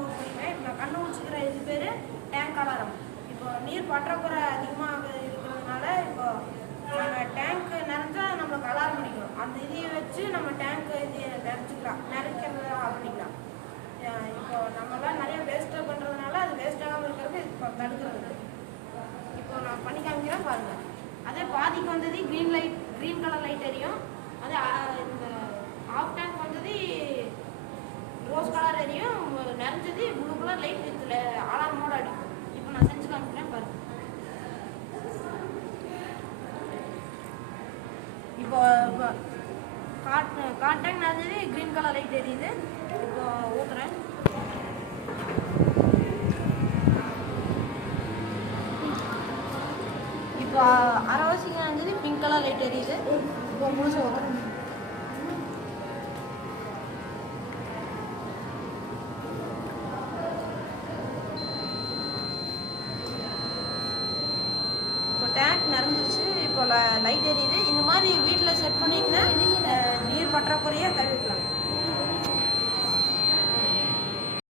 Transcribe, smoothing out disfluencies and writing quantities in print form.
Remove பண்ணிப்பேன். இப்போ நான் கண்டுபிடிச்சிக்கிற இது பேர் டேங்க் அலாரம். இப்போ நீர் பற்றாக்குறை அதிகமாக இருக்கிறதுனால இப்போ நம்ம டேங்க் நிறைஞ்சா நம்மளுக்கு அலாரம் அடிக்கும். அந்த இதையை வச்சு நம்ம டேங்க் இது நிறைக்கிறத ஆஃப் பண்ணிக்கலாம். இப்போ நம்மளாம் நிறைய வேஸ்ட்டாக பண்ணுறதுனால அது வேஸ்ட்டாகாமல் இருக்கிறது இப்போ தடுக்கிறது. இப்போ நான் பண்ணி காமிக்கிறேன் பாருங்கள். அதே பாதிக்கு வந்தது க்ரீன் கலர் லைட் எரியும். அதே இந்த ஆஃப் டேங்க் வந்தது ரோஸ் கலர் எரியும். நிறைஞ்சது ப்ளூ கலர் லைட் வித் அலாரமோடு அடிக்கும். இப்போ நான் செஞ்சு காமிக்கிறேன் பாருங்கள். இப்போ காட் டேங்க் நிறைஞ்சது க்ரீன் கலர் லைட் எரியுது. இப்போ ஊற்றுறேன். இப்போ அரைவாசிக்கு நிறைஞ்சது பிங்க் கலர் லைட் எரியுது. இப்போ முழுசாக ஊற்றுறேன். டேங்க் நிறைஞ்சிச்சு. இப்போ லைட் எரியுது. இந்த மாதிரி வீட்டில் செட் பண்ணிங்கன்னா நீர் பற்றாக்குறையாக